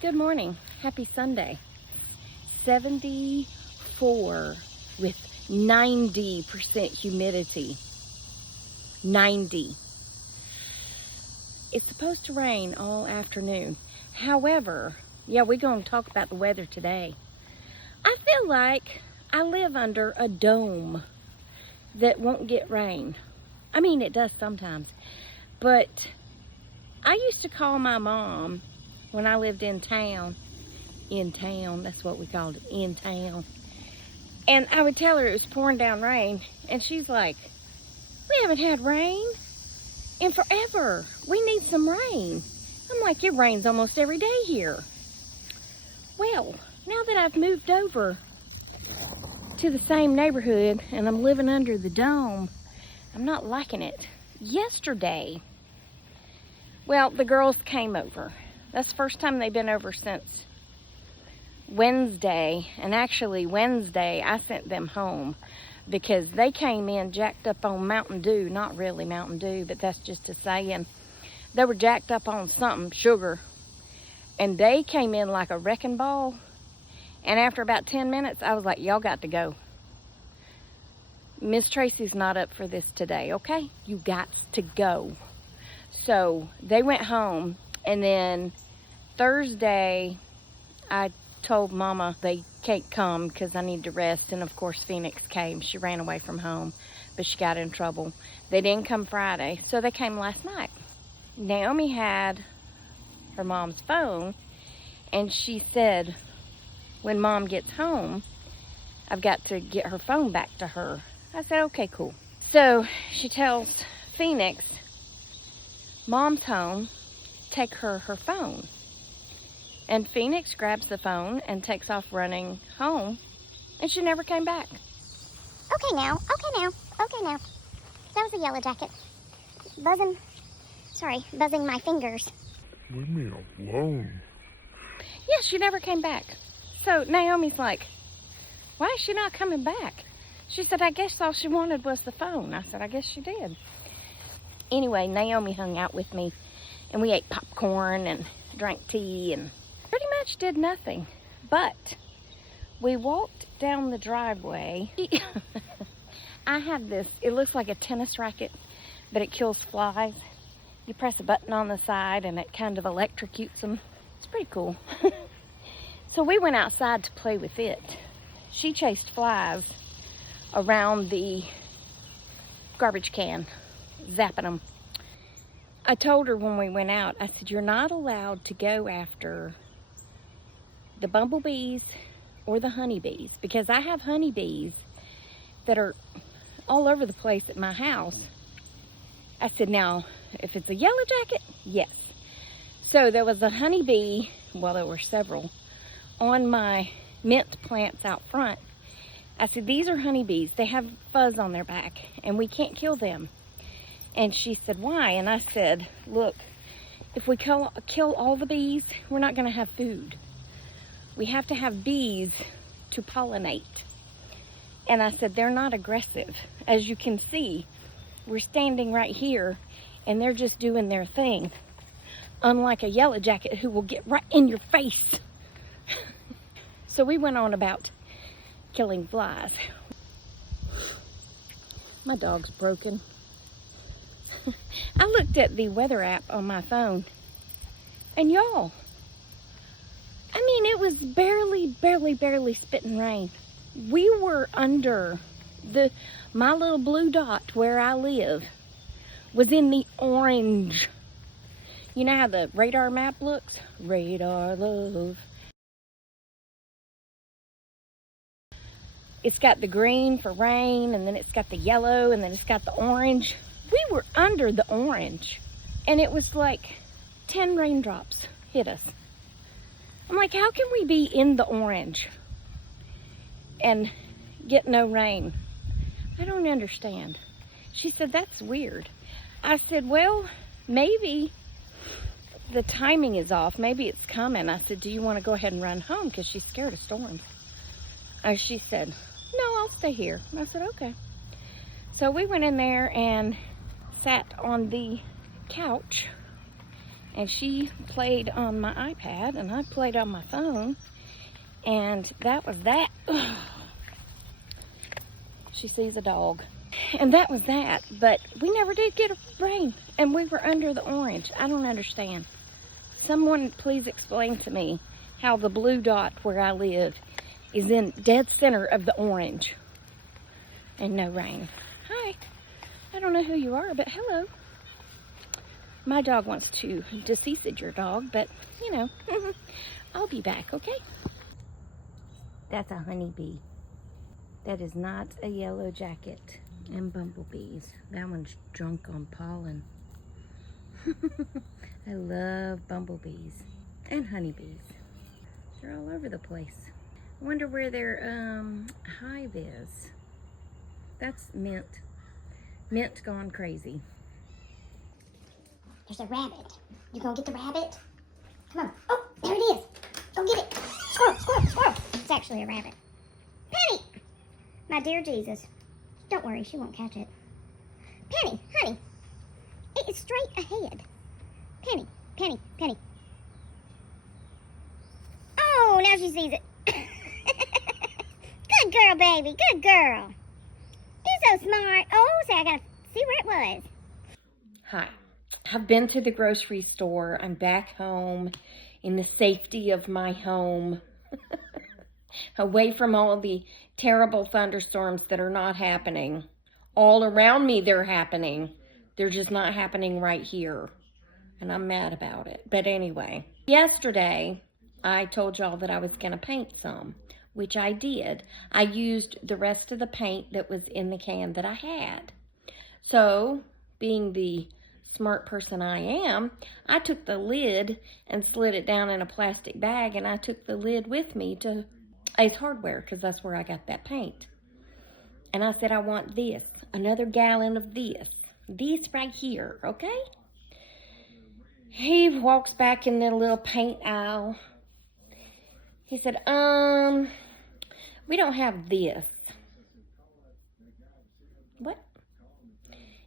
Good morning. Happy Sunday. 74 with 90% humidity. 90. It's supposed to rain all afternoon. However, yeah, we're going to talk about the weather today. I feel like I live under a dome that won't get rain. I mean, it does sometimes. But I used to call my mom when I lived in town, that's what we called it, in town. And I would tell her it was pouring down rain, and she's like, we haven't had rain in forever. We need some rain. I'm like, it rains almost every day here. Well, now that I've moved over to the same neighborhood and I'm living under the dome, I'm not liking it. Yesterday, well, the girls came over. That's the first time they've been over since Wednesday. And actually Wednesday I sent them home because they came in jacked up on Mountain Dew. Not really Mountain Dew, but that's just a saying. They were jacked up on something, sugar. And they came in like a wrecking ball. And after about 10 minutes, I was like, y'all got to go. Miss Tracy's not up for this today, okay? You got to go. So they went home. And then Thursday, I told Mama they can't come because I need to rest. And of course, Phoenix came. She ran away from home, but she got in trouble. They didn't come Friday, so they came last night. Naomi had her mom's phone, and she said, when Mom gets home, I've got to get her phone back to her. I said, okay, cool. So she tells Phoenix, Mom's home, take her phone. And Phoenix grabs the phone and takes off running home, and she never came back. Okay now. That was a yellow jacket. Buzzing my fingers. Leave me alone. Yeah, she never came back. So Naomi's like, why is she not coming back? She said, I guess all she wanted was the phone. I said, I guess she did. Anyway, Naomi hung out with me, and we ate popcorn and drank tea and pretty much did nothing. But we walked down the driveway. I have this, it looks like a tennis racket, but it kills flies. You press a button on the side and it kind of electrocutes them. It's pretty cool. So we went outside to play with it. She chased flies around the garbage can, zapping them. I told her when we went out, I said, you're not allowed to go after the bumblebees or the honeybees, because I have honeybees that are all over the place at my house. I said, now, if it's a yellow jacket, yes. So there was a honeybee, well, there were several, on my mint plants out front. I said, these are honeybees. They have fuzz on their back, and we can't kill them. And she said, why? And I said, look, if we kill all the bees, we're not going to have food. We have to have bees to pollinate. And I said, they're not aggressive. As you can see, we're standing right here, and they're just doing their thing. Unlike a yellow jacket who will get right in your face. So we went on about killing flies. My dog's broken. I looked at the weather app on my phone, and y'all, I mean, it was barely spitting rain. We were under my little blue dot where I live was in the orange. You know how the radar map looks? Radar love. It's got the green for rain, and then it's got the yellow, and then it's got the orange. We were under the orange, and it was like 10 raindrops hit us. I'm like, how can we be in the orange and get no rain? I don't understand. She said, that's weird. I said, well, maybe the timing is off. Maybe it's coming. I said, do you want to go ahead and run home? Because she's scared of storms. She said, no, I'll stay here. I said, okay. So we went in there and sat on the couch And she played on my iPad, and I played on my phone, and that was that. She sees a dog. And that was that, but we never did get a rain, and we were under the orange. I don't understand. Someone please explain to me how the blue dot where I live is in dead center of the orange and no rain. Hi, I don't know who you are, but hello. My dog wants to decease your dog, but you know, I'll be back, okay? That's a honeybee. That is not a yellow jacket. And bumblebees. That one's drunk on pollen. I love bumblebees and honeybees. They're all over the place. I wonder where their hive is. That's mint. Mint gone crazy. There's a rabbit. You gonna get the rabbit? Come on. Oh, there it is. Go get it. Squirrel, squirrel, squirrel. It's actually a rabbit. Penny! My dear Jesus. Don't worry, she won't catch it. Penny, honey. It's straight ahead. Penny, Penny, Penny. Oh, now she sees it. Good girl, baby. Good girl. You're so smart. Oh, say, I gotta see where it was. Hi. I've been to the grocery store. I'm back home in the safety of my home. Away from all of the terrible thunderstorms that are not happening. All around me they're happening. They're just not happening right here. And I'm mad about it. But anyway, yesterday I told y'all that I was going to paint some, which I did. I used the rest of the paint that was in the can that I had. So, being the smart person I am, I took the lid and slid it down in a plastic bag, and I took the lid with me to Ace Hardware, because that's where I got that paint. And I said, I want this, another gallon of this right here, okay? He walks back in the little paint aisle. He said, we don't have this. What?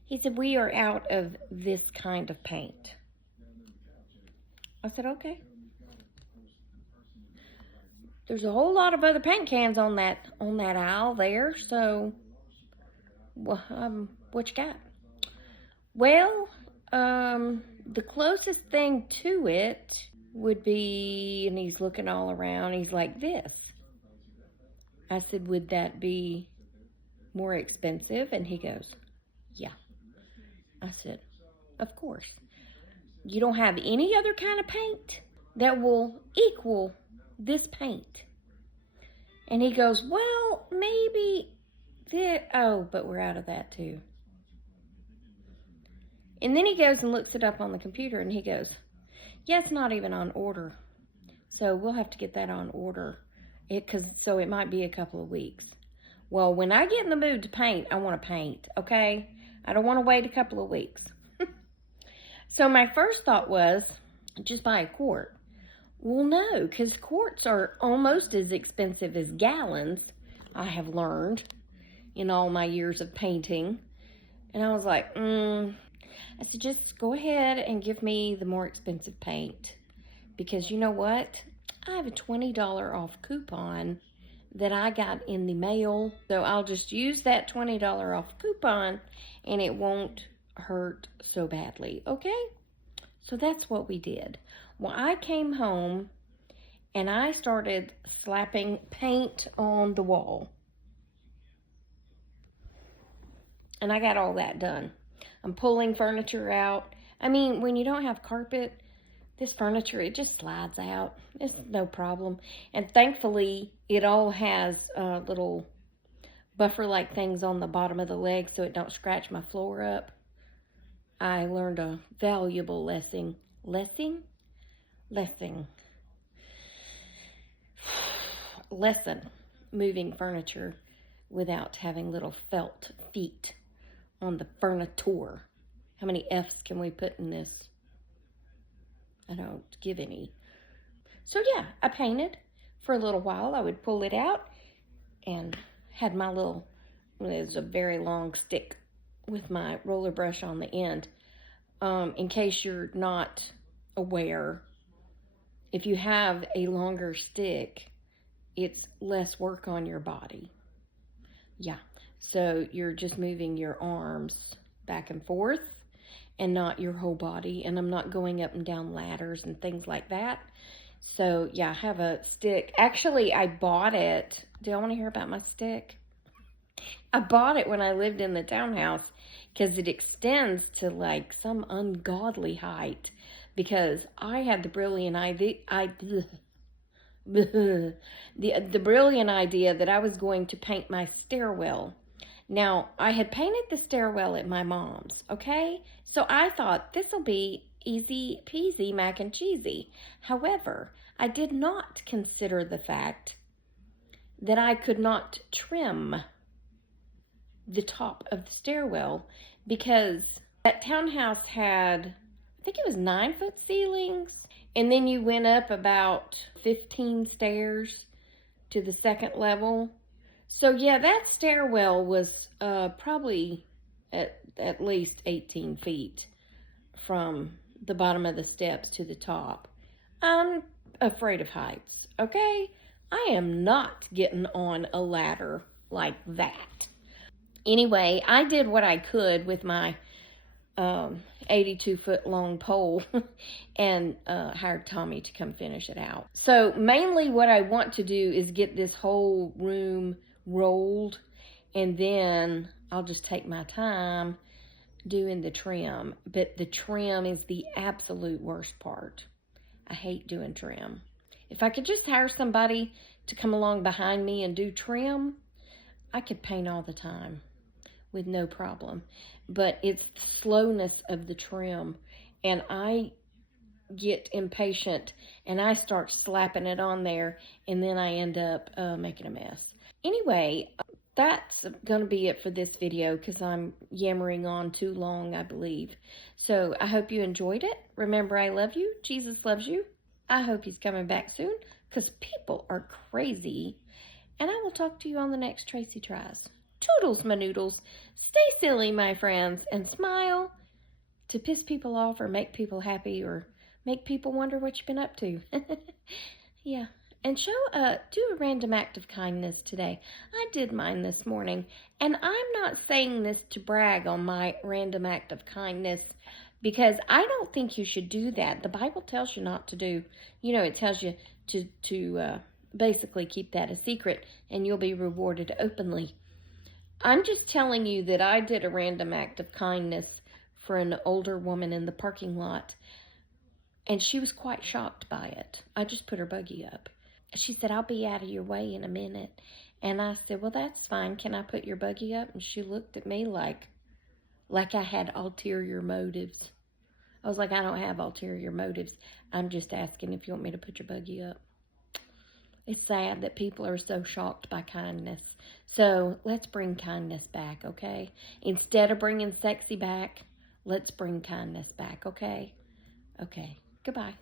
He said, we are out of this kind of paint. I said, okay. There's a whole lot of other paint cans on that aisle there, so what you got? Well, the closest thing to it would be, and he's looking all around, he's like this. I said, would that be more expensive? And he goes, yeah. I said, of course. You don't have any other kind of paint that will equal this paint. And he goes, well, maybe but we're out of that too. And then he goes and looks it up on the computer, and he goes, yeah, it's not even on order. So we'll have to get that on order. So it might be a couple of weeks. Well, when I get in the mood to paint, I want to paint, okay? I don't want to wait a couple of weeks. So my first thought was, just buy a quart. Well, no, because quarts are almost as expensive as gallons, I have learned in all my years of painting. And I was like, I said, just go ahead and give me the more expensive paint. Because you know what? I have a $20 off coupon that I got in the mail. So I'll just use that $20 off coupon and it won't hurt so badly, okay? So that's what we did. Well, I came home and I started slapping paint on the wall. And I got all that done. I'm pulling furniture out. I mean, when you don't have carpet, this furniture, it just slides out. It's no problem. And thankfully, it all has little buffer-like things on the bottom of the legs so it don't scratch my floor up. I learned a valuable lesson. Lesson moving furniture without having little felt feet on the furniture. How many F's can we put in this? I don't give any. So yeah, I painted for a little while. I would pull it out and had my little, it was a very long stick with my roller brush on the end. In case you're not aware. If you have a longer stick, it's less work on your body. Yeah, so you're just moving your arms back and forth and not your whole body. And I'm not going up and down ladders and things like that. So yeah, I have a stick. Actually, I bought it. Do y'all want to hear about my stick? I bought it when I lived in the townhouse because it extends to like some ungodly height. Because I had the brilliant idea, the brilliant idea that I was going to paint my stairwell. Now, I had painted the stairwell at my mom's, okay? So I thought this will be easy peasy mac and cheesy. However, I did not consider the fact that I could not trim the top of the stairwell because that townhouse had, I think it was 9-foot ceilings, and then you went up about 15 stairs to the second level. So yeah, that stairwell was probably at least 18 feet from the bottom of the steps to the top. I'm afraid of heights, okay? I am not getting on a ladder like that. Anyway, I did what I could with my 82-foot long pole and hired Tommy to come finish it out. So mainly what I want to do is get this whole room rolled, and then I'll just take my time doing the trim. But the trim is the absolute worst part. I hate doing trim. If I could just hire somebody to come along behind me and do trim, I could paint all the time with no problem. But it's the slowness of the trim, and I get impatient and I start slapping it on there, and then I end up making a mess. Anyway, that's gonna be it for this video because I'm yammering on too long, I believe. So I hope you enjoyed it. Remember, I love you. Jesus loves you. I hope he's coming back soon because people are crazy. And I will talk to you on the next Tracy Tries. Toodles, my noodles. Stay silly, my friends, and smile to piss people off or make people happy or make people wonder what you've been up to. Yeah. And do a random act of kindness today. I did mine this morning. And I'm not saying this to brag on my random act of kindness because I don't think you should do that. The Bible tells you not to do. You know, it tells you to basically keep that a secret and you'll be rewarded openly. I'm just telling you that I did a random act of kindness for an older woman in the parking lot, and she was quite shocked by it. I just put her buggy up. She said, "I'll be out of your way in a minute." And I said, "Well, that's fine. Can I put your buggy up?" And she looked at me like I had ulterior motives. I was like, "I don't have ulterior motives. I'm just asking if you want me to put your buggy up." It's sad that people are so shocked by kindness. So let's bring kindness back, okay? Instead of bringing sexy back, let's bring kindness back, okay? Okay, goodbye.